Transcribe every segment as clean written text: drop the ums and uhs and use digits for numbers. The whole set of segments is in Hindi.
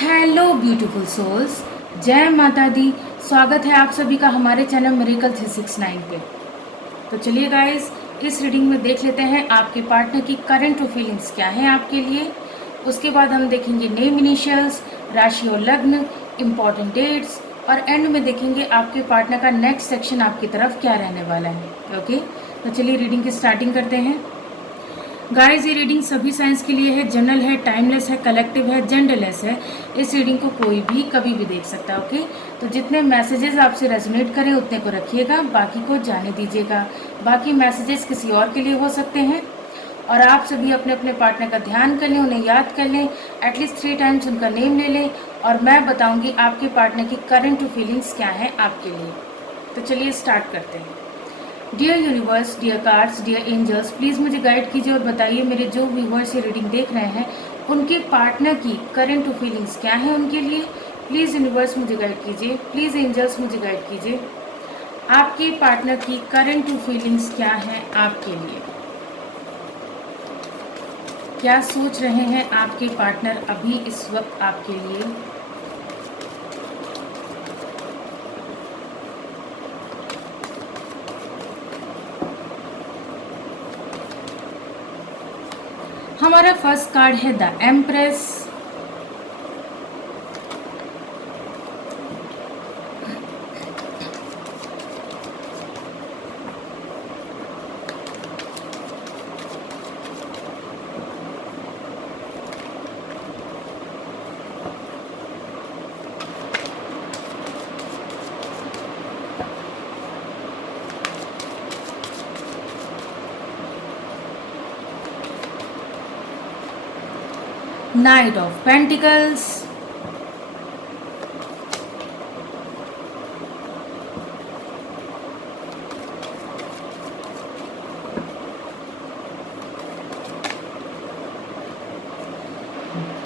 हेलो ब्यूटीफुल सोल्स, जय माता दी। स्वागत है आप सभी का हमारे चैनल मिरेकल 369 पे। तो चलिए गाइस, इस रीडिंग में देख लेते हैं आपके पार्टनर की करंट फीलिंग्स क्या है आपके लिए। उसके बाद हम देखेंगे नेम इनिशियल्स, राशि और लग्न, इम्पॉर्टेंट डेट्स, और एंड में देखेंगे आपके पार्टनर का नेक्स्ट सेक्शन आपकी तरफ क्या रहने वाला है। ओके, तो चलिए रीडिंग की स्टार्टिंग करते हैं। गाइस, ये रीडिंग सभी साइंस के लिए है, जनरल है, टाइमलेस है, कलेक्टिव है, जेंडरलेस है। इस रीडिंग को कोई भी कभी भी देख सकता है। ओके, तो जितने मैसेजेस आपसे रेजोनेट करें उतने को रखिएगा, बाकी को जाने दीजिएगा। बाकी मैसेजेस किसी और के लिए हो सकते हैं। और आप सभी अपने अपने पार्टनर का ध्यान कर लें, उन्हें याद कर लें, एटलीस्ट 3 टाइम्स उनका नेम ले लें, और मैं बताऊंगी आपके पार्टनर की करंट फीलिंग्स क्या है आपके लिए। तो चलिए स्टार्ट करते हैं। Dear universe, dear cards, dear angels, please मुझे गाइड कीजिए और बताइए मेरे जो व्यूवर्स ये रीडिंग देख रहे हैं उनके पार्टनर की करंट फीलिंग्स क्या हैं उनके लिए। प्लीज़ यूनिवर्स मुझे गाइड कीजिए, प्लीज़ एंजल्स मुझे गाइड कीजिए, आपके पार्टनर की करंट फीलिंग्स क्या हैं आपके लिए। क्या सोच रहे हैं आपके पार्टनर अभी इस वक्त आपके लिए। हमारा फर्स्ट कार्ड है the empress. Knight of Pentacles,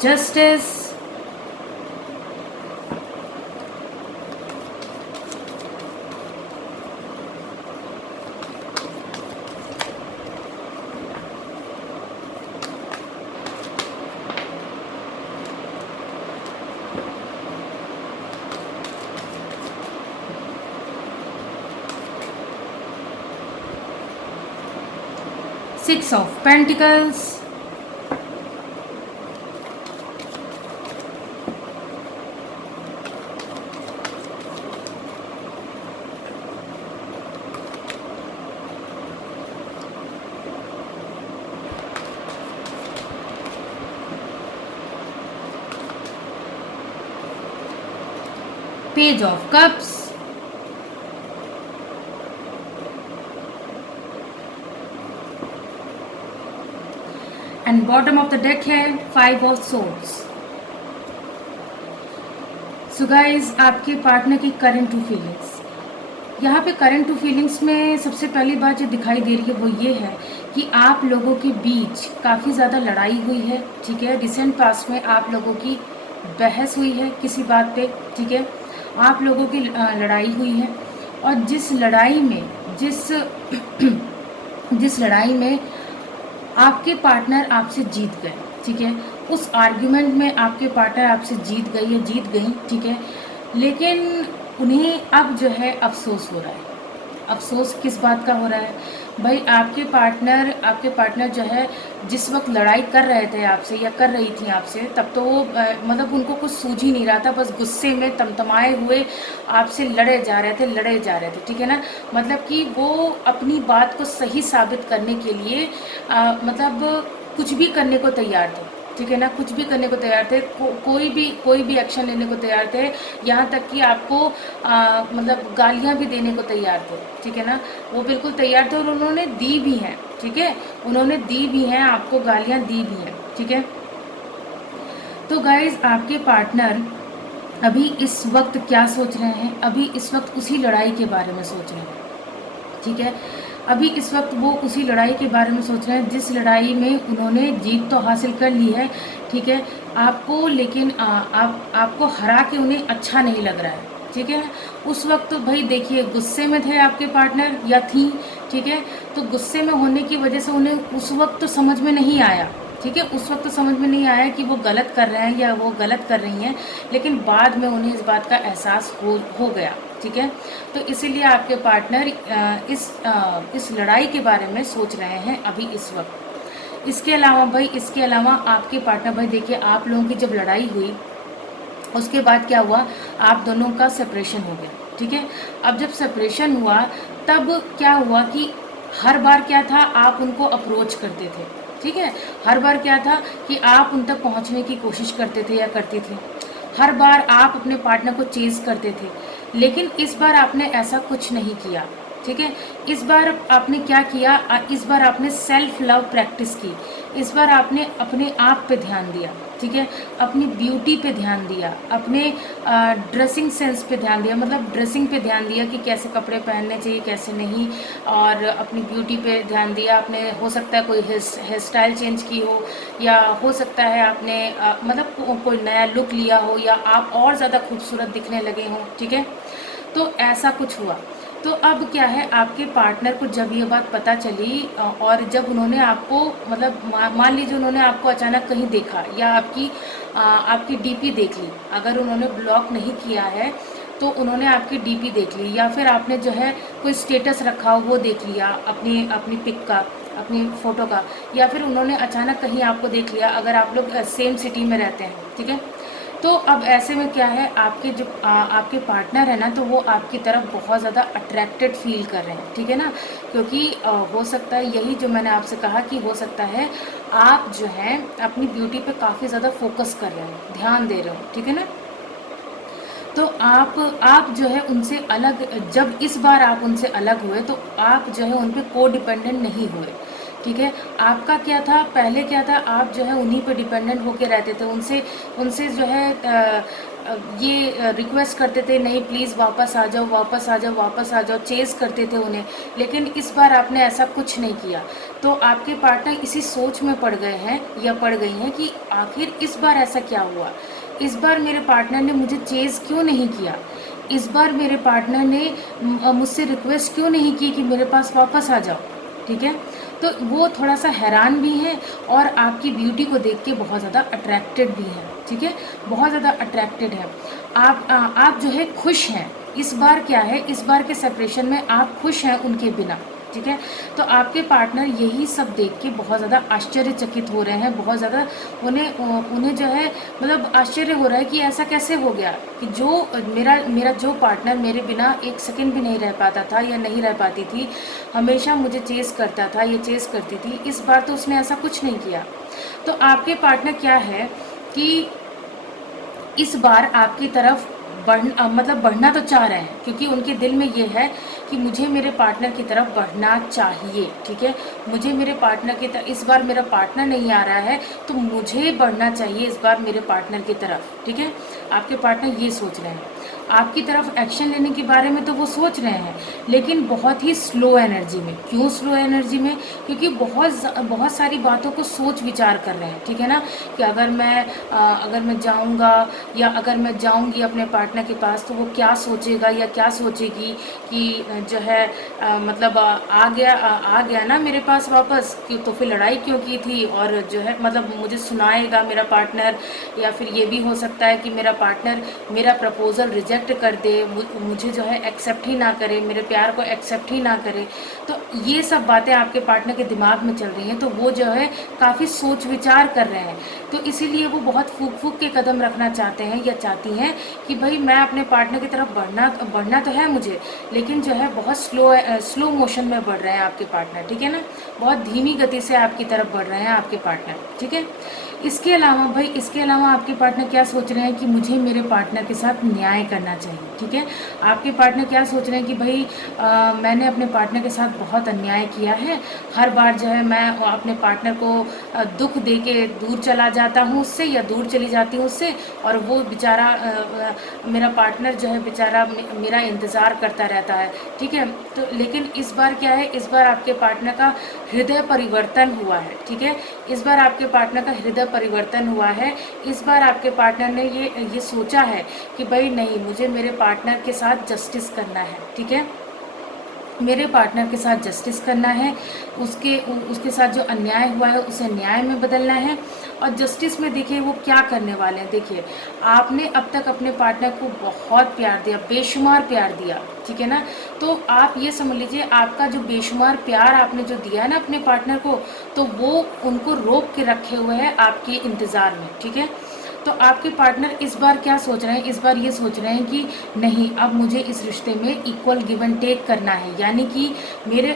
Justice, Six of Pentacles, Page of Cups, and bottom of the deck है 5 ऑफ सोर्ड्स। सो गाइज, आपके पार्टनर की करंट फीलिंग्स, यहाँ पे करंट फीलिंग्स में सबसे पहली बात जो दिखाई दे रही है वो ये है कि आप लोगों के बीच काफ़ी ज़्यादा लड़ाई हुई है। ठीक है, रिसेंट पास्ट में आप लोगों की बहस हुई है किसी बात पे। ठीक है, आप लोगों की लड़ाई हुई है, और जिस लड़ाई में जिस लड़ाई में आपके पार्टनर आपसे जीत गए। ठीक है, उस आर्ग्यूमेंट में आपके पार्टनर आपसे जीत गई या जीत गई। ठीक है, लेकिन उन्हें अब जो है अफसोस हो रहा है। अफसोस किस बात का हो रहा है भाई? आपके पार्टनर जो है जिस वक्त लड़ाई कर रहे थे आपसे या कर रही थी आपसे, तब तो वो मतलब उनको कुछ सूझ ही नहीं रहा था, बस गुस्से में तमतमाए हुए आपसे लड़े जा रहे थे। ठीक है ना, मतलब कि वो अपनी बात को सही साबित करने के लिए मतलब कुछ भी करने को तैयार थे। ठीक है ना, कुछ भी करने को तैयार थे, कोई भी एक्शन लेने को तैयार थे, यहाँ तक कि आपको मतलब गालियाँ भी देने को तैयार थे। ठीक है ना, वो बिल्कुल तैयार थे और उन्होंने दी भी हैं। ठीक है, उन्होंने दी भी हैं, आपको गालियाँ दी भी हैं। ठीक है, तो गाइज, आपके पार्टनर अभी इस वक्त क्या सोच रहे हैं? अभी इस वक्त उसी लड़ाई के बारे में सोच रहे हैं। ठीक है, अभी इस वक्त वो उसी लड़ाई के बारे में सोच रहे हैं जिस लड़ाई में उन्होंने जीत तो हासिल कर ली है। ठीक है, आपको लेकिन आपको हरा के उन्हें अच्छा नहीं लग रहा है। ठीक है, उस वक्त तो भाई देखिए गुस्से में थे आपके पार्टनर या थी। ठीक है, तो गुस्से में होने की वजह से उन्हें उस वक्त तो समझ में नहीं आया। ठीक है। उस वक्त तो समझ में नहीं आया कि वो गलत कर रहे हैं या वो गलत कर रही हैं, लेकिन बाद में उन्हें इस बात का एहसास हो गया, ठीक है। तो इसीलिए आपके पार्टनर इस लड़ाई के बारे में सोच रहे हैं अभी इस वक्त। इसके अलावा भाई, इसके अलावा आपके पार्टनर, भाई देखिए, आप लोगों की जब लड़ाई हुई उसके बाद क्या हुआ, आप दोनों का सेपरेशन हो गया, ठीक है। अब जब सेपरेशन हुआ तब क्या हुआ कि हर बार क्या था, आप उनको अप्रोच करते थे, ठीक है। हर बार क्या था कि आप उन तक पहुंचने की कोशिश करते थे या करती थी। हर बार आप अपने पार्टनर को चेज़ करते थे, लेकिन इस बार आपने ऐसा कुछ नहीं किया, ठीक है। इस बार आपने क्या किया, इस बार आपने सेल्फ लव प्रैक्टिस की। इस बार आपने अपने आप पे ध्यान दिया, ठीक है। अपनी ब्यूटी पे ध्यान दिया, अपने ड्रेसिंग सेंस पे ध्यान दिया, मतलब ड्रेसिंग पे ध्यान दिया कि कैसे कपड़े पहनने चाहिए कैसे नहीं, और अपनी ब्यूटी पे ध्यान दिया आपने। हो सकता है कोई हेयर स्टाइल चेंज की हो, या हो सकता है आपने मतलब कोई नया लुक लिया हो, या आप और ज़्यादा खूबसूरत दिखने लगे हों, ठीक है। तो ऐसा कुछ हुआ। तो अब क्या है, आपके पार्टनर को जब ये बात पता चली और जब उन्होंने आपको मतलब मान लीजिए उन्होंने आपको अचानक कहीं देखा, या आपकी डीपी देख ली, अगर उन्होंने ब्लॉक नहीं किया है तो उन्होंने आपकी डीपी देख ली, या फिर आपने जो है कोई स्टेटस रखा हो वो देख लिया, अपनी अपनी पिक का, अपनी फ़ोटो का, या फिर उन्होंने अचानक कहीं आपको देख लिया, अगर आप लोग सेम सिटी में रहते हैं, ठीक है। तो अब ऐसे में क्या है, आपके पार्टनर है ना, तो वो आपकी तरफ बहुत ज़्यादा अट्रैक्टेड फील कर रहे हैं, ठीक है ना। क्योंकि हो सकता है, यही जो मैंने आपसे कहा कि हो सकता है आप जो है अपनी ब्यूटी पे काफ़ी ज़्यादा फोकस कर रहे हो, ध्यान दे रहे हो, ठीक है ना। तो आप जो है उनसे अलग, जब इस बार आप उनसे अलग हुए तो आप जो है उन पे को डिपेंडेंट नहीं हुए, ठीक है। आपका क्या था, पहले क्या था, आप जो है उन्हीं पे डिपेंडेंट होके रहते थे, उनसे उनसे जो है ये रिक्वेस्ट करते थे, नहीं प्लीज़ वापस आ जाओ, वापस आ जाओ, वापस आ जाओ, चेज़ करते थे उन्हें। लेकिन इस बार आपने ऐसा कुछ नहीं किया, तो आपके पार्टनर इसी सोच में पड़ गए हैं या पड़ गई हैं कि आखिर इस बार ऐसा क्या हुआ, इस बार मेरे पार्टनर ने मुझे चेज़ क्यों नहीं किया, इस बार मेरे पार्टनर ने मुझसे रिक्वेस्ट क्यों नहीं की कि मेरे पास वापस आ जाओ, ठीक है। तो वो थोड़ा सा हैरान भी हैं और आपकी ब्यूटी को देख के बहुत ज़्यादा अट्रैक्टेड भी हैं, ठीक है, बहुत ज़्यादा अट्रैक्टेड हैं। आप जो है खुश हैं, इस बार क्या है, इस बार के सेपरेशन में आप खुश हैं उनके बिना, ठीक है। तो आपके पार्टनर यही सब देख के बहुत ज़्यादा आश्चर्यचकित हो रहे हैं, बहुत ज़्यादा उन्हें जो है मतलब आश्चर्य हो रहा है कि ऐसा कैसे हो गया कि जो मेरा जो पार्टनर मेरे बिना एक सेकंड भी नहीं रह पाता था या नहीं रह पाती थी, हमेशा मुझे चेज़ करता था, ये चेज़ करती थी, इस बार तो उसने ऐसा कुछ नहीं किया। तो आपके पार्टनर क्या है कि इस बार आपकी तरफ मतलब बढ़ना तो चाह रहे हैं, क्योंकि उनके दिल में ये है कि मुझे मेरे पार्टनर की तरफ बढ़ना चाहिए, ठीक है। मुझे मेरे पार्टनर की तरफ, इस बार मेरा पार्टनर नहीं आ रहा है तो मुझे बढ़ना चाहिए इस बार मेरे पार्टनर की तरफ, ठीक है। आपके पार्टनर ये सोच रहे हैं। आपकी तरफ एक्शन लेने के बारे में तो वो सोच रहे हैं, लेकिन बहुत ही स्लो एनर्जी में। क्यों स्लो एनर्जी में? क्योंकि बहुत सारी बातों को सोच विचार कर रहे हैं, ठीक है ना। कि अगर मैं जाऊंगा या अगर मैं जाऊंगी अपने पार्टनर के पास तो वो क्या सोचेगा या क्या सोचेगी कि जो है मतलब आ गया ना मेरे पास वापस, कि तो फिर लड़ाई क्यों की थी, और जो है मतलब मुझे सुनाएगा मेरा पार्टनर, या फिर ये भी हो सकता है कि मेरा पार्टनर मेरा प्रपोज़ल रिजेक्ट कर दे, मुझे जो है एक्सेप्ट ही ना करे, मेरे प्यार को एक्सेप्ट ही ना करे। तो ये सब बातें आपके पार्टनर के दिमाग में चल रही हैं, तो वो जो है काफ़ी सोच विचार कर रहे हैं। तो इसीलिए वो बहुत फूक के कदम रखना चाहते हैं या चाहती हैं कि भाई मैं अपने पार्टनर की तरफ बढ़ना तो है मुझे, लेकिन जो है बहुत स्लो मोशन में बढ़ रहे हैं आपके पार्टनर, ठीक है ना। बहुत धीमी गति से आपकी तरफ बढ़ रहे हैं आपके पार्टनर, ठीक है। इसके अलावा भाई, इसके अलावा आपके पार्टनर क्या सोच रहे हैं कि मुझे मेरे पार्टनर के साथ न्याय करना चाहिए, ठीक है। आपके पार्टनर क्या सोच रहे हैं कि भाई मैंने अपने पार्टनर के साथ बहुत अन्याय किया है, हर बार जो है मैं अपने पार्टनर को दुख दे के दूर चला जाता हूँ उससे, या दूर चली जाती हूँ उससे, और वो बेचारा मेरा पार्टनर जो है बेचारा मेरा इंतज़ार करता रहता है, ठीक है। तो लेकिन इस बार क्या है, इस बार आपके पार्टनर का हृदय परिवर्तन हुआ है, ठीक है। इस बार आपके पार्टनर का हृदय परिवर्तन हुआ है। इस बार आपके पार्टनर ने ये सोचा है कि भाई नहीं, मुझे मेरे पार्टनर के साथ जस्टिस करना है, ठीक है। मेरे पार्टनर के साथ जस्टिस करना है, उसके उसके साथ जो अन्याय हुआ है उसे न्याय में बदलना है। और जस्टिस में देखिए वो क्या करने वाले हैं। देखिए, आपने अब तक अपने पार्टनर को बहुत प्यार दिया, बेशुमार प्यार दिया, ठीक है ना। तो आप ये समझ लीजिए, आपका जो बेशुमार प्यार आपने जो दिया है ना अपने पार्टनर को, तो वो उनको रोक के रखे हुए हैं आपके इंतज़ार में, ठीक है। तो आपके पार्टनर इस बार क्या सोच रहे हैं, इस बार ये सोच रहे हैं कि नहीं, अब मुझे इस रिश्ते में इक्वल गिव एंड टेक करना है। यानी कि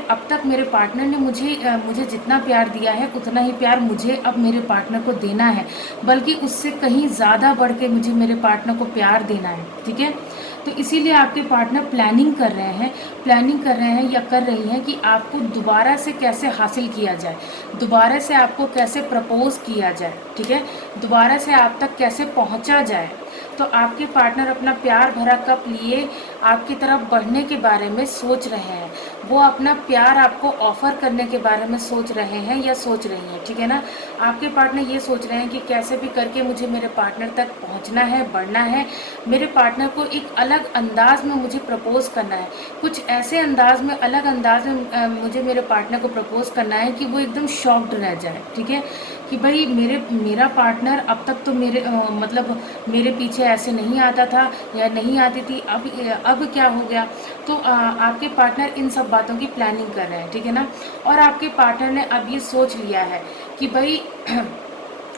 अब तक मेरे पार्टनर ने मुझे जितना प्यार दिया है उतना ही प्यार मुझे अब मेरे पार्टनर को देना है, बल्कि उससे कहीं ज़्यादा बढ़ के मुझे मेरे पार्टनर को प्यार देना है, ठीक है। तो इसीलिए आपके पार्टनर प्लानिंग कर रहे हैं या कर रही हैं कि आपको दोबारा से कैसे हासिल किया जाए, दोबारा से आपको कैसे प्रपोज़ किया जाए, ठीक है, दोबारा से आप तक कैसे पहुंचा जाए। तो आपके पार्टनर अपना प्यार भरा कप लिए आपकी तरफ बढ़ने के बारे में सोच रहे हैं, वो अपना प्यार आपको ऑफ़र करने के बारे में सोच रहे हैं या सोच रही हैं, ठीक है ना। आपके पार्टनर ये सोच रहे हैं कि कैसे भी करके मुझे मेरे पार्टनर तक पहुंचना है, बढ़ना है, मेरे पार्टनर को एक अलग अंदाज में मुझे प्रपोज़ करना है, कुछ ऐसे अंदाज में, अलग अंदाज में मुझे मेरे पार्टनर को प्रपोज़ करना है कि वो एकदम शॉक्ड रह जाए, ठीक है, कि भाई मेरा पार्टनर अब तक तो मतलब मेरे पीछे ऐसे नहीं आता था या नहीं आती थी, अब क्या हो गया। तो आपके पार्टनर इन सब बातों की प्लानिंग कर रहे हैं, ठीक है ना। और आपके पार्टनर ने अब ये सोच लिया है कि भाई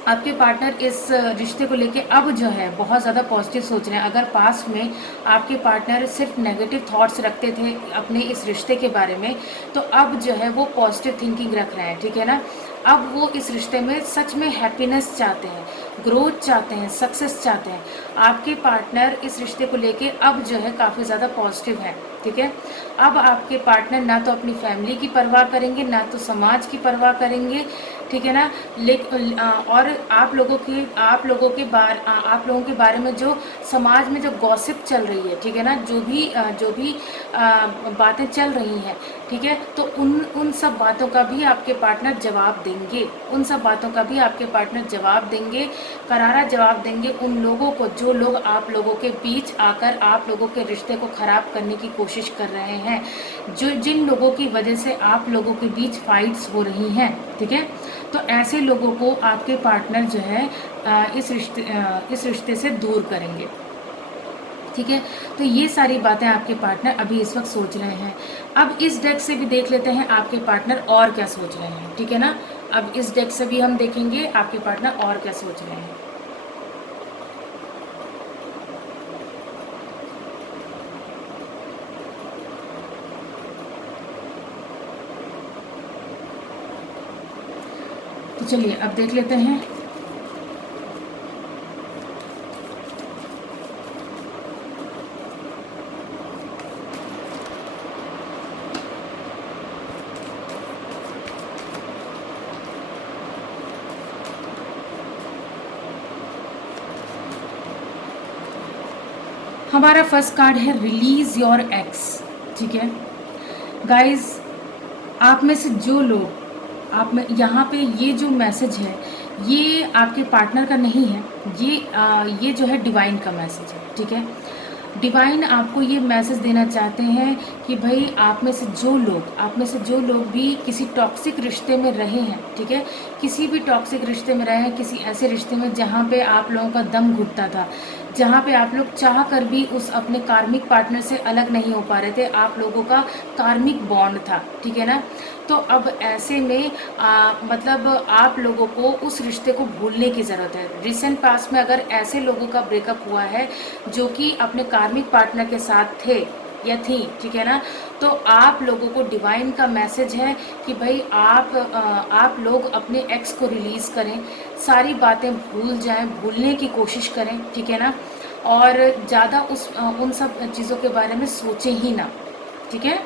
आपके पार्टनर इस रिश्ते को लेके अब जो है बहुत ज़्यादा पॉजिटिव सोच रहे हैं। अगर पास्ट में आपके पार्टनर सिर्फ नेगेटिव थॉट्स रखते थे अपने इस रिश्ते के बारे में, तो अब जो है वो पॉजिटिव थिंकिंग रख रहे हैं, ठीक है ना। अब वो इस रिश्ते में सच में हैप्पीनेस चाहते हैं, ग्रोथ चाहते हैं, सक्सेस चाहते हैं। आपके पार्टनर इस रिश्ते को लेके अब जो है काफ़ी ज़्यादा पॉजिटिव है, ठीक है। अब आपके पार्टनर ना तो अपनी फैमिली की परवाह करेंगे, ना तो समाज की परवाह करेंगे, ठीक है ना। और आप लोगों के बारे में जो समाज में जो गॉसिप चल रही है, ठीक है ना, जो भी बातें चल रही हैं, ठीक है, तो उन सब बातों का भी आपके पार्टनर जवाब देंगे, उन सब बातों का भी आपके पार्टनर जवाब देंगे, करारा जवाब देंगे उन लोगों को जो लोग आप लोगों के बीच आकर आप लोगों के रिश्ते को ख़राब करने की कोशिश कर रहे हैं, जिन लोगों की वजह से आप लोगों के बीच फाइट्स हो रही हैं, ठीक है। तो ऐसे लोगों को आपके पार्टनर जो है इस रिश्ते से दूर करेंगे, ठीक है। तो ये सारी बातें आपके पार्टनर अभी इस वक्त सोच रहे हैं। अब इस डेक से भी देख लेते हैं आपके पार्टनर और क्या सोच रहे हैं, ठीक है ना। अब इस डेक से भी हम देखेंगे आपके पार्टनर और क्या सोच रहे हैं। तो चलिए अब देख लेते हैं। हमारा फर्स्ट कार्ड है रिलीज योर एक्स, ठीक है। गाइस, आप में से जो लोग, आप में यहाँ पे ये जो मैसेज है ये आपके पार्टनर का नहीं है, ये जो है डिवाइन का मैसेज है, ठीक है। डिवाइन आपको ये मैसेज देना चाहते हैं कि भाई आप में से जो लोग भी किसी टॉक्सिक रिश्ते में रहे हैं, ठीक है, किसी भी टॉक्सिक रिश्ते में रहे हैं, किसी ऐसे रिश्ते में जहाँ पे आप लोगों का दम घुटता था, जहाँ पे आप लोग चाह कर भी उस अपने कार्मिक पार्टनर से अलग नहीं हो पा रहे थे, आप लोगों का कार्मिक बॉन्ड था, ठीक है ना। तो अब ऐसे में मतलब आप लोगों को उस रिश्ते को भूलने की ज़रूरत है। रिसेंट पास्ट में अगर ऐसे लोगों का ब्रेकअप हुआ है जो कि अपने कार्मिक पार्टनर के साथ थे या थी, ठीक है ना, तो आप लोगों को डिवाइन का मैसेज है कि भाई आप लोग अपने एक्स को रिलीज़ करें, सारी बातें भूल जाएं, भूलने की कोशिश करें, ठीक है ना, और ज़्यादा उन सब चीज़ों के बारे में सोचें ही ना, ठीक है।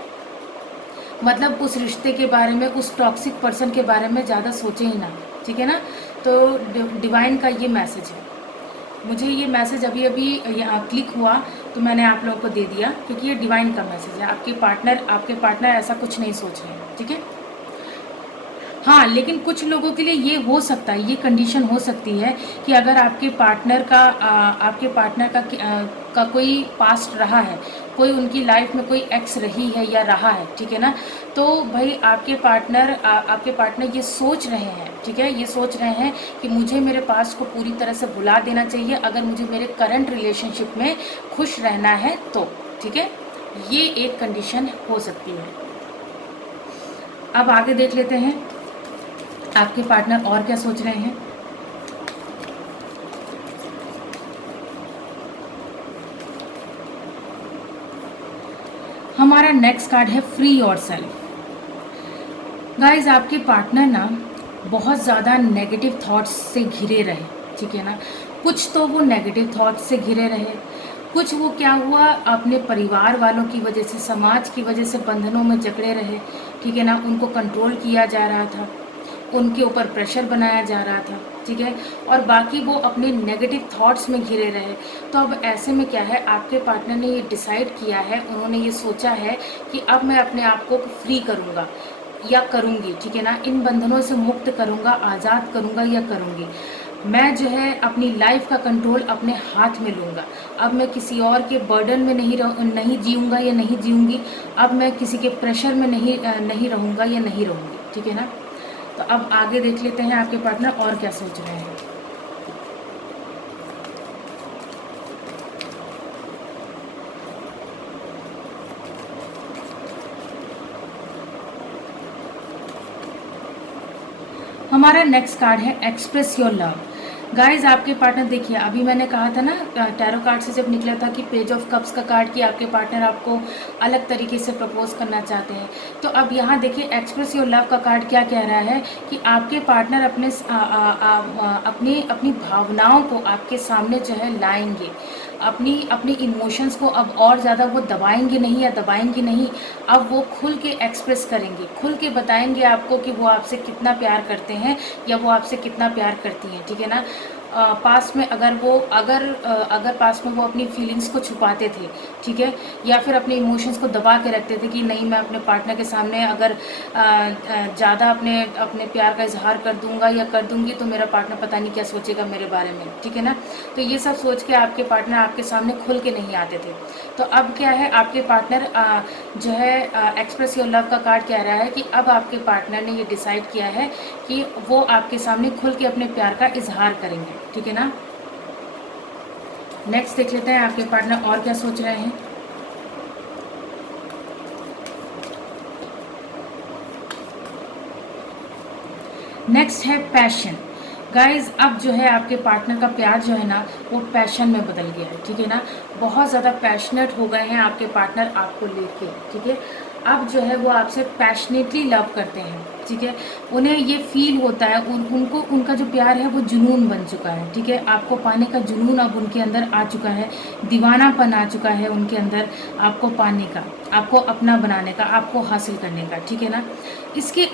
मतलब उस रिश्ते के बारे में, उस टॉक्सिक पर्सन के बारे में ज़्यादा सोचें ही ना, ठीक है ना। तो डिवाइन का ये मैसेज है। मुझे ये मैसेज अभी अभी यहाँ क्लिक हुआ तो मैंने आप लोगों को दे दिया, क्योंकि ये डिवाइन का मैसेज है। आपके पार्टनर ऐसा कुछ नहीं सोच रहे हैं, ठीक है। हाँ, लेकिन कुछ लोगों के लिए ये हो सकता है, ये कंडीशन हो सकती है कि अगर आपके पार्टनर का कोई पास्ट रहा है, कोई उनकी लाइफ में कोई एक्स रही है या रहा है, ठीक है ना? तो भाई आपके पार्टनर ये सोच रहे हैं, ठीक है? ये सोच रहे हैं कि मुझे मेरे पास्ट को पूरी तरह से भुला देना चाहिए अगर मुझे मेरे करंट रिलेशनशिप में खुश रहना है तो, ठीक है? ये एक कंडीशन हो सकती है। अब आगे देख लेते हैं आपके पार्टनर और क्या सोच रहे हैं। हमारा नेक्स्ट कार्ड है फ्री योरसेल्फ। गाइज, आपके पार्टनर ना बहुत ज़्यादा नेगेटिव थॉट्स से घिरे रहे, ठीक है ना? कुछ तो वो नेगेटिव थॉट्स से घिरे रहे, कुछ वो क्या हुआ अपने परिवार वालों की वजह से, समाज की वजह से बंधनों में जकड़े रहे, ठीक है ना? उनको कंट्रोल किया जा रहा था, उनके ऊपर प्रेशर बनाया जा रहा था, ठीक है? और बाकी वो अपने नेगेटिव थॉट्स में घिरे रहे। तो अब ऐसे में क्या है, आपके पार्टनर ने ये डिसाइड किया है, उन्होंने ये सोचा है कि अब मैं अपने आप को फ्री करूँगा या करूँगी, ठीक है ना? इन बंधनों से मुक्त करूँगा, आज़ाद करूँगा या करूँगी। मैं जो है अपनी लाइफ का कंट्रोल अपने हाथ में लूँगा। अब मैं किसी और के बर्डन में नहीं जीऊँगा या नहीं जीऊँगी। अब मैं किसी के प्रेशर में नहीं रहूँगा या नहीं रहूँगी, ठीक है ना? तो अब आगे देख लेते हैं आपके पार्टनर और क्या सोच रहे हैं। हमारा नेक्स्ट कार्ड है एक्सप्रेस योर लव। गाइज, आपके पार्टनर देखिए, अभी मैंने कहा था ना टैरो कार्ड से जब निकला था कि पेज ऑफ कप्स का कार्ड कि आपके पार्टनर आपको अलग तरीके से प्रपोज करना चाहते हैं। तो अब यहाँ देखिए एक्सप्रेस योर लव का कार्ड क्या कह रहा है कि आपके पार्टनर अपनी भावनाओं को आपके सामने जो है लाएंगे, अपनी इमोशंस को अब और ज़्यादा वो दबाएंगे नहीं या दबाएंगे नहीं। अब वो खुल के एक्सप्रेस करेंगे, खुल के बताएंगे आपको कि वो आपसे कितना प्यार करते हैं या वो आपसे कितना प्यार करती हैं, ठीक है ना? पास्ट में अगर पास्ट में वो अपनी फीलिंग्स को छुपाते थे, ठीक है, या फिर अपने इमोशंस को दबा के रखते थे कि नहीं मैं अपने पार्टनर के सामने अगर ज़्यादा अपने प्यार का इजहार कर दूंगा या कर दूंगी तो मेरा पार्टनर पता नहीं क्या सोचेगा मेरे बारे में, ठीक है ना? तो ये सब सोच के आपके पार्टनर आपके सामने खुल के नहीं आते थे। तो अब क्या है, आपके पार्टनर जो है एक्सप्रेस योर लव का कार्ड कह रहा है कि अब आपके पार्टनर ने ये डिसाइड किया है कि वो आपके सामने खुल के अपने प्यार का इजहार करेंगे, ठीक है ना? नेक्स्ट देख लेते हैं आपके पार्टनर और क्या सोच रहे हैं। नेक्स्ट है पैशन। गाइज, अब जो है आपके पार्टनर का प्यार जो है ना वो पैशन में बदल गया है, ठीक है ना? बहुत ज़्यादा पैशनेट हो गए हैं आपके पार्टनर आपको लेके, ठीक है? अब जो है वो आपसे पैशनेटली लव करते हैं, ठीक है? उन्हें ये फील होता है, उनको उनका जो प्यार है वो जुनून बन चुका है, ठीक है? आपको पाने का जुनून अब उनके अंदर आ चुका है, दीवानापन आ चुका है उनके अंदर आपको पाने का, आपको अपना बनाने का, आपको हासिल करने का, ठीक है ना? इसके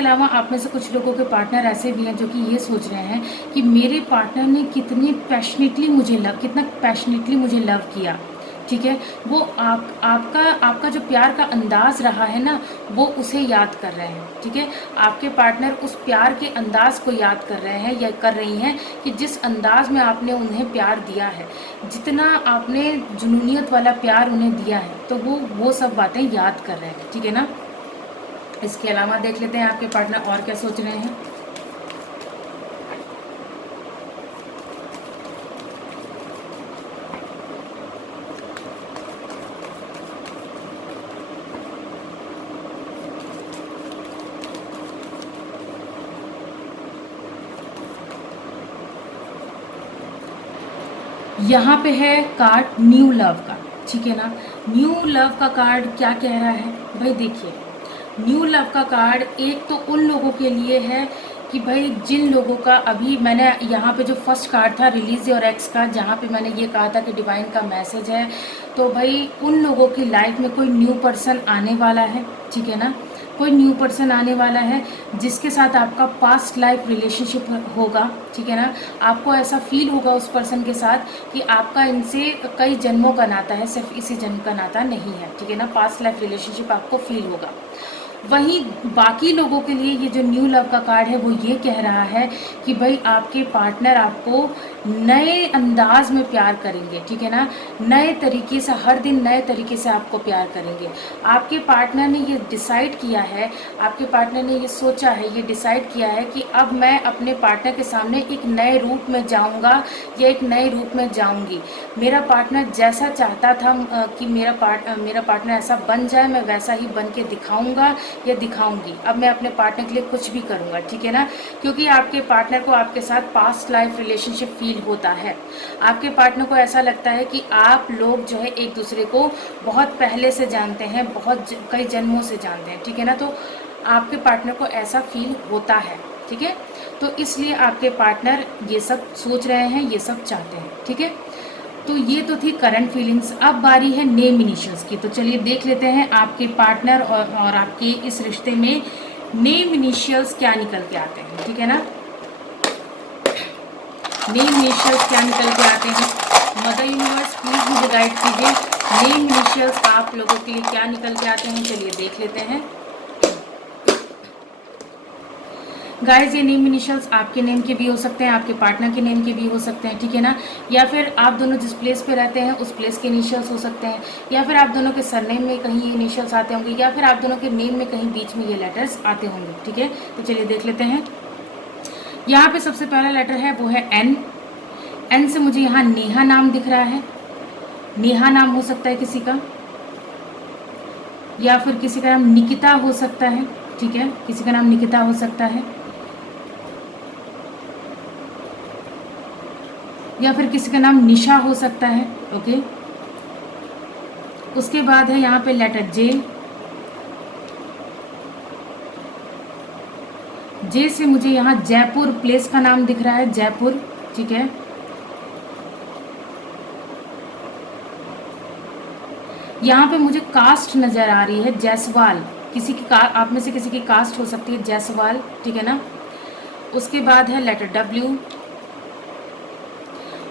अलावा आप में से कुछ लोगों के पार्टनर ऐसे भी हैं जो कि ये सोच रहे हैं कि मेरे पार्टनर ने कितनी पैशनेटली मुझे लव किया, ठीक है? वो आपका जो प्यार का अंदाज़ रहा है ना वो उसे याद कर रहे हैं, ठीक है? आपके पार्टनर उस प्यार के अंदाज़ को याद कर रहे हैं या कर रही हैं कि जिस अंदाज़ में आपने उन्हें प्यार दिया है, जितना आपने जुनूनियत वाला प्यार उन्हें दिया है, तो वो सब बातें याद कर रहे हैं, ठीक है ना? इसके अलावा देख लेते हैं आपके पार्टनर और क्या सोच रहे हैं। यहाँ पे है कार्ड न्यू लव का, ठीक है ना? न्यू लव का कार्ड क्या कह रहा है भाई? देखिए, न्यू लव का कार्ड एक तो उन लोगों के लिए है कि भाई जिन लोगों का अभी मैंने यहाँ पे जो फर्स्ट कार्ड था रिलीज योर एक्स का, जहाँ पे मैंने ये कहा था कि डिवाइन का मैसेज है, तो भाई उन लोगों की लाइफ में कोई न्यू पर्सन आने वाला है, ठीक है ना? कोई न्यू पर्सन आने वाला है जिसके साथ आपका पास्ट लाइफ रिलेशनशिप होगा, ठीक है ना? आपको ऐसा फील होगा उस पर्सन के साथ कि आपका इनसे कई जन्मों का नाता है, सिर्फ इसी जन्म का नाता नहीं है, ठीक है ना? पास्ट लाइफ रिलेशनशिप आपको फील होगा। वहीं बाकी लोगों के लिए ये जो न्यू लव का कार्ड है वो ये कह रहा है कि भाई आपके पार्टनर आपको नए अंदाज में प्यार करेंगे, ठीक है ना, नए तरीके से, हर दिन नए तरीके से आपको प्यार करेंगे। आपके पार्टनर ने ये डिसाइड किया है, आपके पार्टनर ने ये सोचा है, ये डिसाइड किया है कि अब मैं अपने पार्टनर के सामने एक नए रूप में जाऊंगा या एक नए रूप में जाऊंगी। मेरा पार्टनर जैसा चाहता था कि मेरा पार्टनर ऐसा बन जाए, मैं वैसा ही बन के दिखाऊंगा या दिखाऊंगी। अब मैं अपने पार्टनर के लिए कुछ भी करूंगा, ठीक है ना, क्योंकि आपके पार्टनर को आपके साथ पास्ट लाइफ रिलेशनशिप फील होता है। आपके पार्टनर को ऐसा लगता है कि आप लोग जो है एक दूसरे को बहुत पहले से जानते हैं, कई जन्मों से जानते हैं, ठीक है ना, तो आपके पार्टनर को ऐसा फील होता है, ठीक है। तो इसलिए आपके पार्टनर ये सब सोच रहे हैं, ये सब चाहते हैं, ठीक है। तो ये तो थी करंट फीलिंग्स। अब बारी है नेम इनिशियल्स की। तो चलिए देख लेते हैं आपके पार्टनर और आपके इस रिश्ते में नेम इनिशियल्स क्या निकल के आते हैं, ठीक है ना। नेम इनिशियल्स क्या निकल के आते हैं, मदर यूनिवर्स प्लीज मुझे गाइड कीजिए, नेम इनिशियल्स आप लोगों के लिए क्या निकल के आते हैं। चलिए देख लेते हैं। गाइज ये नेम इनिशियल्स आपके नेम के भी हो सकते हैं, आपके पार्टनर के नेम के भी हो सकते हैं, ठीक है ना, या फिर आप दोनों जिस प्लेस पे रहते हैं उस प्लेस के इनिशियल्स हो सकते हैं, या फिर आप दोनों के सरनेम में कहीं ये इनिशियल्स आते होंगे, या फिर आप दोनों के नेम में कहीं बीच में ये लेटर्स आते होंगे, ठीक है। तो चलिए देख लेते हैं। यहाँ पे सबसे पहला लेटर है वो है एन। एन से मुझे यहाँ नेहा नाम दिख रहा है। नेहा नाम हो सकता है किसी का, या फिर किसी का नाम निकिता हो सकता है, ठीक है, किसी का नाम निकिता हो सकता है, या फिर किसी का नाम निशा हो सकता है, ओके। उसके बाद है यहाँ पे लेटर जे। जे से मुझे यहाँ जयपुर प्लेस का नाम दिख रहा है, जयपुर, ठीक है। यहाँ पे मुझे कास्ट नज़र आ रही है जायसवाल, किसी की आप में से किसी की कास्ट हो सकती है जायसवाल, ठीक है ना। उसके बाद है लेटर डब्ल्यू,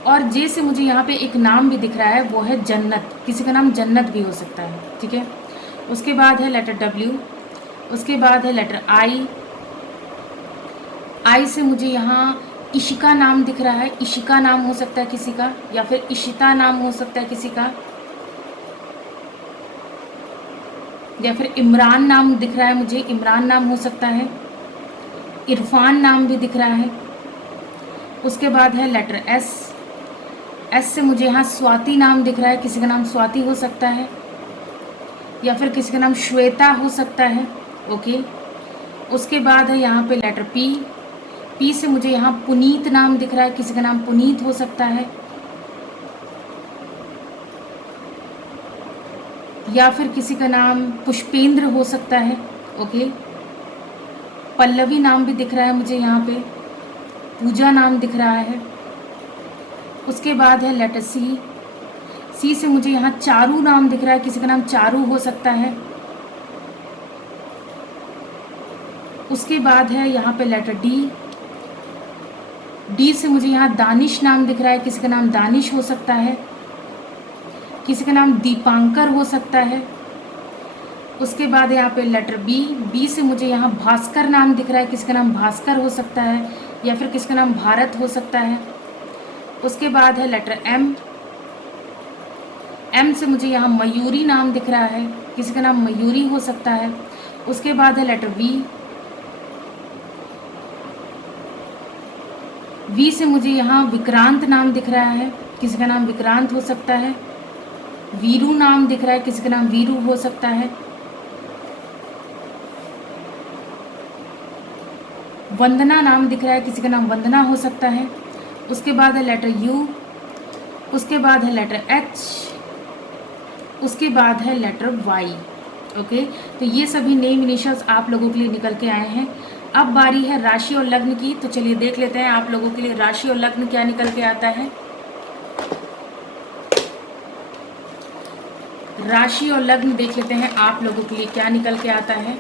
और जे से मुझे यहाँ पे एक नाम भी दिख रहा है वो है जन्नत, किसी का नाम जन्नत भी हो सकता है, ठीक है। उसके बाद है लेटर डब्ल्यू। उसके बाद है लेटर आई। आई से मुझे यहाँ इशिका नाम दिख रहा है, इशिका नाम हो सकता है किसी का, या फिर इशिता नाम हो सकता है किसी का, या फिर इमरान नाम दिख रहा है मुझे, इमरान नाम हो सकता है, इरफान नाम भी दिख रहा है। उसके बाद है लेटर एस। एस से मुझे यहाँ स्वाति नाम दिख रहा है, किसी का नाम स्वाति हो सकता है, या फिर किसी का नाम श्वेता हो सकता है, ओके। उसके बाद है यहाँ पे लेटर पी। पी से मुझे यहाँ पुनीत नाम दिख रहा है, किसी का नाम पुनीत हो सकता है, या फिर किसी का नाम पुष्पेंद्र हो सकता है, ओके। पल्लवी नाम भी दिख रहा है मुझे यहाँ पे, पूजा नाम दिख रहा है। उसके बाद है लेटर सी। सी से मुझे यहाँ चारू नाम दिख रहा है, किसी का नाम चारू हो सकता है। उसके बाद है यहाँ पे लेटर डी। डी से मुझे यहाँ दानिश नाम दिख रहा है, किसी का नाम दानिश हो सकता है, किसी का नाम दीपांकर हो सकता है। उसके बाद यहाँ पे लेटर बी। बी से मुझे यहाँ भास्कर नाम दिख रहा है, किसी का नाम भास्कर हो सकता है, या फिर किसी का नाम भारत हो सकता है। उसके बाद है लेटर एम। एम से मुझे यहाँ मयूरी नाम दिख रहा है, किसी का नाम मयूरी हो सकता है। उसके बाद है लेटर वी। वी से मुझे यहाँ विक्रांत नाम दिख रहा है, किसी का नाम विक्रांत हो सकता है। वीरू नाम दिख रहा है, किसी का नाम वीरू हो सकता है। वंदना नाम दिख रहा है, किसी का नाम वंदना हो सकता है। उसके बाद है लेटर यू। उसके बाद है लेटर एच। उसके बाद है लेटर वाई, ओके। तो ये सभी नेम इनिशियल्स आप लोगों के लिए निकल के आए हैं। अब बारी है राशि और लग्न की। तो चलिए देख लेते हैं आप लोगों के लिए राशि और लग्न क्या निकल के आता है। राशि और लग्न देख लेते हैं आप लोगों के लिए क्या निकल के आता है।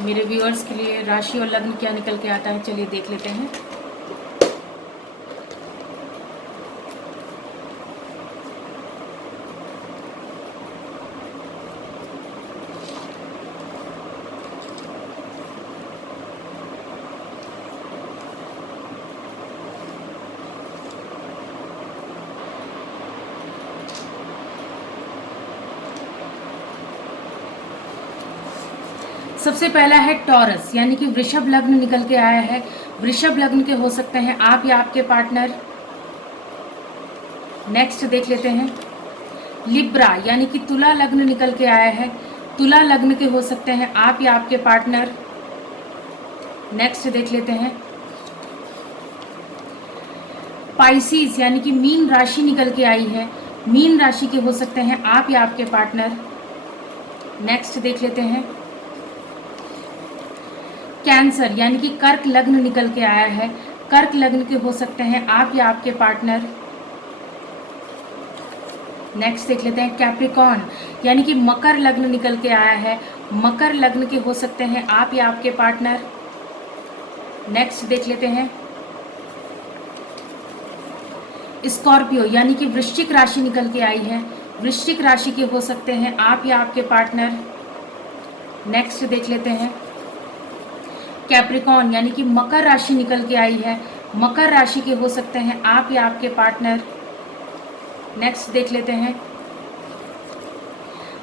मेरे व्यूअर्स के लिए राशि और लग्न क्या निकल के आता है, चलिए देख लेते हैं। सबसे पहला है टॉरस, यानी कि वृषभ लग्न निकल के आया है। वृषभ लग्न के हो सकते हैं आप या आपके पार्टनर। नेक्स्ट देख लेते हैं लिब्रा, यानी कि तुला लग्न निकल के आया है। तुला लग्न के हो सकते हैं आप या आपके पार्टनर। नेक्स्ट देख लेते हैं पाइसिस, यानी कि मीन राशि निकल के आई है। मीन राशि के हो सकते हैं आप या आपके पार्टनर। नेक्स्ट देख लेते हैं कैंसर, यानी कि कर्क लग्न निकल के आया है। कर्क लग्न के हो सकते हैं आप या आपके पार्टनर। नेक्स्ट देख लेते हैं कैप्रिकॉर्न, यानी कि मकर लग्न निकल के आया है। मकर लग्न के हो सकते हैं आप या आपके पार्टनर। नेक्स्ट देख लेते हैं स्कॉर्पियो, यानी कि वृश्चिक राशि निकल के आई है। वृश्चिक राशि के हो सकते हैं आप या आपके पार्टनर। नेक्स्ट देख लेते हैं कैप्रिकॉर्न, यानी कि मकर राशि निकल के आई है। मकर राशि के हो सकते हैं आप या आपके पार्टनर। नेक्स्ट देख लेते हैं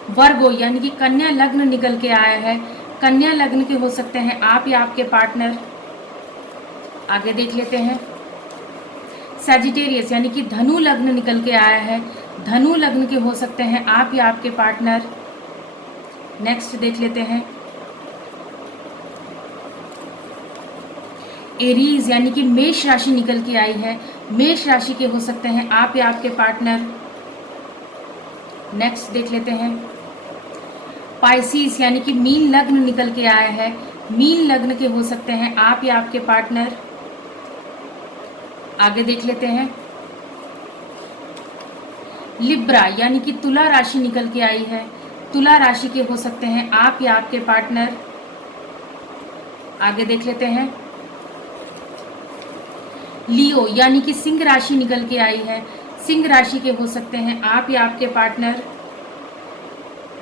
वर्गो, यानी कि कन्या लग्न निकल के आया है। कन्या लग्न के हो सकते हैं आप या आपके पार्टनर। आगे देख लेते हैं सैजिटेरियस, यानी कि धनु लग्न निकल के आया है। धनु लग्न के हो सकते हैं आप या आपके पार्टनर। नेक्स्ट देख लेते हैं एरीज, यानी कि मेष राशि निकल के आई है। मेष राशि के हो सकते हैं आप या आपके पार्टनर। नेक्स्ट देख लेते हैं पाइसिस, यानी कि मीन लग्न निकल के आया है। मीन लग्न के हो सकते हैं आप या आपके पार्टनर। आगे देख लेते हैं लिब्रा, यानी कि तुला राशि निकल के आई है। तुला राशि के हो सकते हैं आप या आपके पार्टनर। आगे देख लेते हैं लियो, यानी कि सिंह राशि निकल के आई है। सिंह राशि के हो सकते हैं आप या आपके पार्टनर।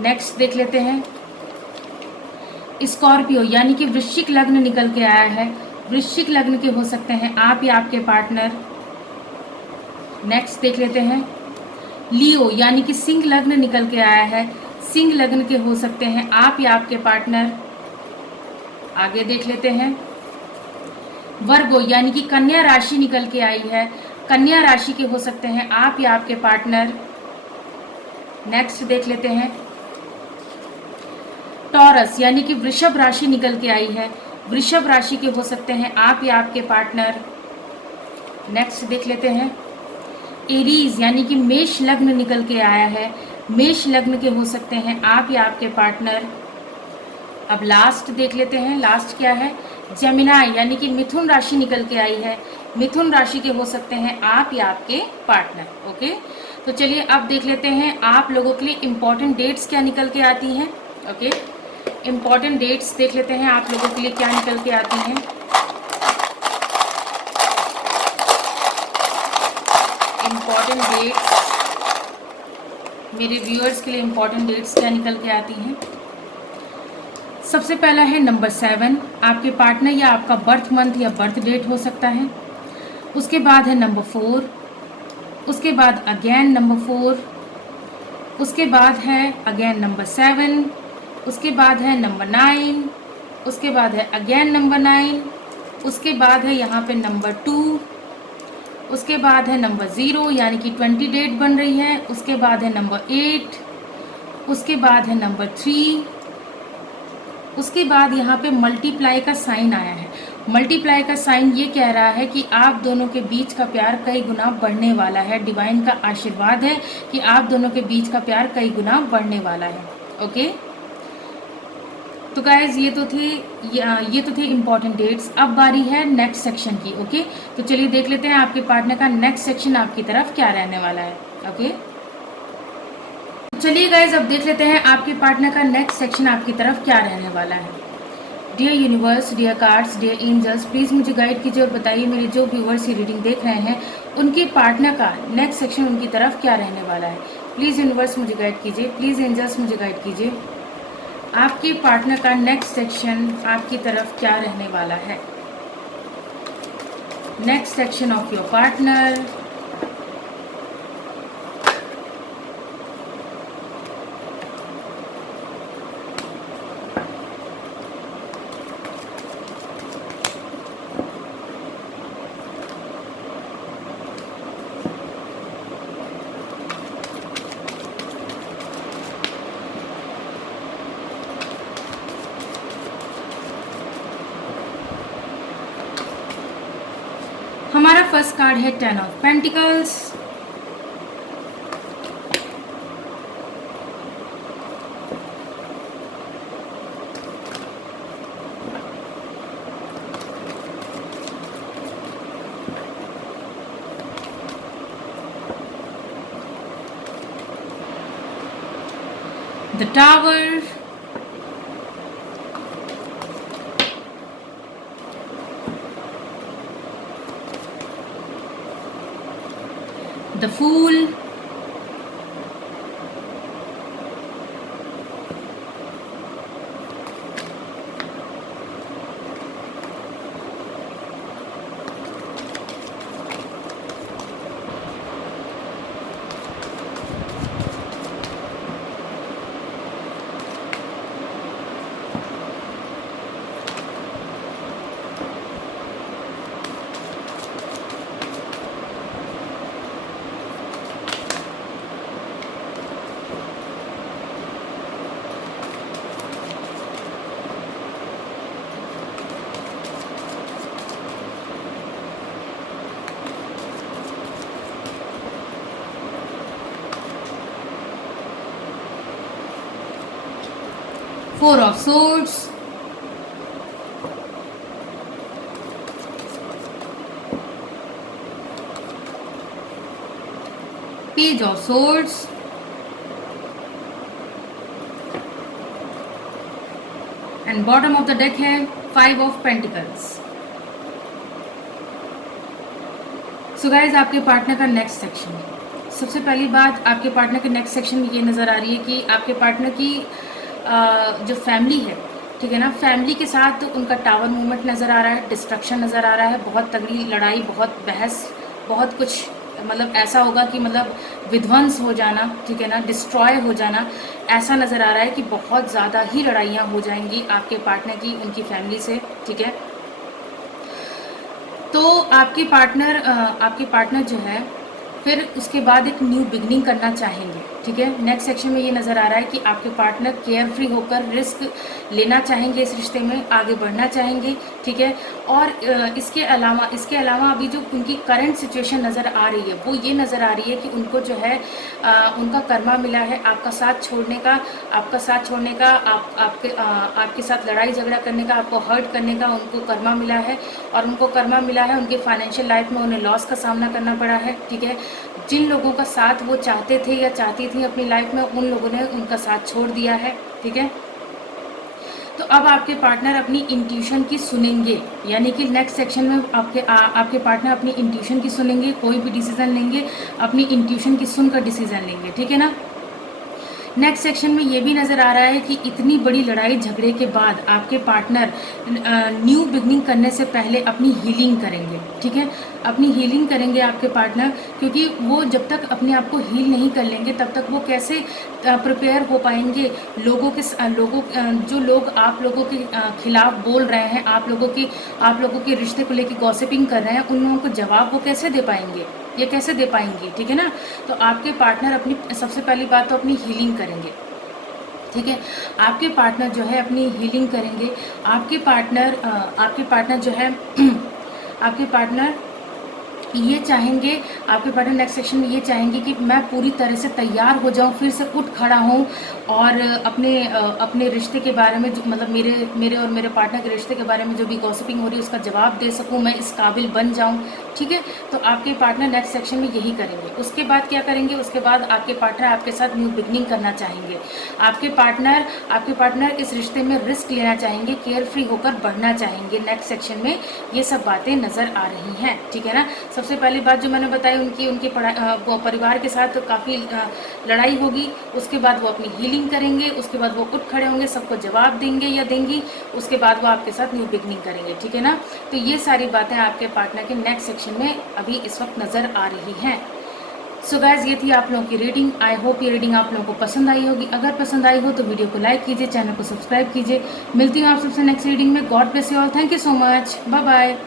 नेक्स्ट देख लेते हैं स्कॉर्पियो, यानी कि वृश्चिक लग्न निकल के आया है। वृश्चिक लग्न के हो सकते हैं आप या आपके पार्टनर। नेक्स्ट देख लेते हैं लियो, यानी कि सिंह लग्न निकल के आया है। सिंह लग्न के हो सकते हैं आप या आपके पार्टनर। आगे देख लेते हैं वर्गो, यानी कि कन्या राशि निकल के आई है। कन्या राशि के हो सकते हैं आप या आपके पार्टनर। नेक्स्ट देख लेते हैं टॉरस, यानी कि वृषभ राशि निकल के आई है। वृषभ राशि के हो सकते हैं आप या आपके पार्टनर। नेक्स्ट देख लेते हैं एरीज, यानी कि मेष लग्न निकल के आया है। मेष लग्न के हो सकते हैं आप या आपके पार्टनर। अब लास्ट देख लेते हैं, लास्ट क्या है जेमिनाई, यानी कि मिथुन राशि निकल के आई है। मिथुन राशि के हो सकते हैं आप या आपके पार्टनर। ओके, तो चलिए अब देख लेते हैं आप लोगों के लिए इम्पॉर्टेंट डेट्स क्या निकल के आती हैं। ओके, इम्पॉर्टेंट डेट्स देख लेते हैं आप लोगों के लिए क्या निकल के आती हैं। इम्पॉर्टेंट डेट्स, मेरे व्यूअर्स के लिए इम्पॉर्टेंट डेट्स क्या निकल के आती हैं। सबसे पहला है नंबर 7, आपके पार्टनर या आपका बर्थ मंथ या बर्थ डेट हो सकता है। उसके बाद है नंबर 4, उसके बाद अगेन नंबर 4, उसके बाद है अगेन नंबर 7, उसके बाद है नंबर 9, उसके बाद है अगेन नंबर 9, उसके बाद है यहाँ पे नंबर 2, उसके बाद है नंबर 0 यानी कि 20 डेट बन रही है। उसके बाद है नंबर 8, उसके बाद है नंबर 3, उसके बाद यहाँ पे मल्टीप्लाई का साइन आया है। मल्टीप्लाई का साइन ये कह रहा है कि आप दोनों के बीच का प्यार कई गुना बढ़ने वाला है। डिवाइन का आशीर्वाद है कि आप दोनों के बीच का प्यार कई गुना बढ़ने वाला है। ओके, तो गाइज ये तो थे इम्पॉर्टेंट डेट्स। अब बारी है नेक्स्ट सेक्शन की। ओके, तो चलिए देख लेते हैं आपके पार्टनर का नेक्स्ट सेक्शन आपकी तरफ क्या रहने वाला है। ओके, चलिए गाइज अब देख लेते हैं आपके पार्टनर का नेक्स्ट सेक्शन आपकी तरफ क्या रहने वाला है। Dear universe, dear cards, dear angels, please मुझे गाइड कीजिए और बताइए मेरे जो व्यूवर्स ये रीडिंग देख रहे हैं उनके पार्टनर का नेक्स्ट सेक्शन उनकी तरफ क्या रहने वाला है। प्लीज़ यूनिवर्स मुझे गाइड कीजिए, प्लीज़ एंजल्स मुझे गाइड कीजिए, आपके पार्टनर का नेक्स्ट सेक्शन आपकी तरफ क्या रहने वाला है। Next section of your partner. First card है 10 of pentacles, the Tower, the Fool, Four of Swords, Page of Swords, and bottom of the deck है 5 of Pentacles. सो गाइज आपके पार्टनर का नेक्स्ट सेक्शन, सबसे पहली बात आपके पार्टनर के नेक्स्ट सेक्शन में ये नज़र आ रही है कि आपके पार्टनर की जो फैमिली है, ठीक है ना, फैमिली के साथ उनका टावर मूवमेंट नज़र आ रहा है, डिस्ट्रक्शन नज़र आ रहा है, बहुत तगड़ी लड़ाई, बहुत बहस, बहुत कुछ, मतलब ऐसा होगा कि मतलब विध्वंस हो जाना, ठीक है ना, डिस्ट्रॉय हो जाना, ऐसा नज़र आ रहा है कि बहुत ज़्यादा ही लड़ाइयाँ हो जाएंगी आपके पार्टनर की उनकी फैमिली से, ठीक है। तो आपके पार्टनर जो है फिर उसके बाद एक न्यू बिगनिंग करना चाहेंगे, ठीक है। नेक्स्ट सेक्शन में ये नज़र आ रहा है कि आपके पार्टनर केयर फ्री होकर रिस्क लेना चाहेंगे, इस रिश्ते में आगे बढ़ना चाहेंगे, ठीक है। और इसके अलावा अभी जो उनकी करंट सिचुएशन नज़र आ रही है वो ये नज़र आ रही है कि उनको जो है उनका कर्मा मिला है आपका साथ छोड़ने का, आपके साथ लड़ाई झगड़ा करने का, आपको हर्ट करने का उनको कर्मा मिला है। और उनको कर्मा मिला है, उनके फाइनेंशियल लाइफ में उन्हें लॉस का सामना करना पड़ा है, ठीक है। जिन लोगों का साथ वो चाहते थे या चाहती थी अपनी लाइफ में, उन लोगों ने उनका साथ छोड़ दिया है, ठीक है। तो अब आपके पार्टनर अपनी इंट्यूशन की सुनेंगे, यानी कि नेक्स्ट सेक्शन में आपके पार्टनर अपनी इंट्यूशन की सुनेंगे, कोई भी डिसीजन लेंगे अपनी इंट्यूशन की सुनकर डिसीजन लेंगे, ठीक है ना। नेक्स्ट सेक्शन में ये भी नज़र आ रहा है कि इतनी बड़ी लड़ाई झगड़े के बाद आपके पार्टनर न्यू बिगनिंग करने से पहले अपनी हीलिंग करेंगे, ठीक है। अपनी हीलिंग करेंगे आपके पार्टनर, क्योंकि वो जब तक अपने आप को हील नहीं कर लेंगे तब तक वो कैसे प्रिपेयर हो पाएंगे जो लोग आप लोगों के खिलाफ बोल रहे हैं, आप लोगों के रिश्ते को लेकर गॉसिपिंग कर रहे हैं, उन लोगों को जवाब वो कैसे दे पाएंगे, ये कैसे दे पाएंगी, ठीक है ना। तो आपके पार्टनर अपनी सबसे पहली बात तो अपनी हीलिंग करेंगे, ठीक है। आपके पार्टनर जो है अपनी हीलिंग करेंगे। आपके पार्टनर जो है आपके पार्टनर ये चाहेंगे, आपके पार्टनर नेक्स्ट सेक्शन में ये चाहेंगे कि मैं पूरी तरह से तैयार हो जाऊं, फिर से उठ खड़ा हूं और अपने रिश्ते के बारे में, जो मतलब मेरे और मेरे पार्टनर के रिश्ते के बारे में जो भी गॉसिपिंग हो रही है उसका जवाब दे सकूं, मैं इस काबिल बन जाऊं, ठीक है। तो आपके पार्टनर नेक्स्ट सेक्शन में यही करेंगे। उसके बाद क्या करेंगे, उसके बाद आपके पार्टनर आपके साथ न्यू बिगनिंग करना चाहेंगे। आपके पार्टनर इस रिश्ते में रिस्क लेना चाहेंगे, केयर फ्री होकर बढ़ना चाहेंगे। नेक्स्ट सेक्शन में ये सब बातें नज़र आ रही हैं, ठीक है ना। सबसे पहली बात जो मैंने बताई, उनके परिवार के साथ काफ़ी लड़ाई होगी, उसके बाद वो अपनी हीलिंग करेंगे, उसके बाद वो उठ खड़े होंगे, सबको जवाब देंगे या देंगी, उसके बाद वो आपके साथ न्यू बिगनिंग करेंगे, ठीक है ना। तो ये सारी बातें आपके पार्टनर के नेक्स्ट सेक्शन में अभी इस वक्त नज़र आ रही हैं। सो गाइज, ये थी आप लोगों की रीडिंग। आई होप ये रीडिंग आप लोगों को पसंद आई होगी। अगर पसंद आई हो तो वीडियो को लाइक कीजिए, चैनल को सब्सक्राइब कीजिए। मिलती हूँ आप सबसे नेक्स्ट रीडिंग में। God bless you all. Thank you so much. Bye bye.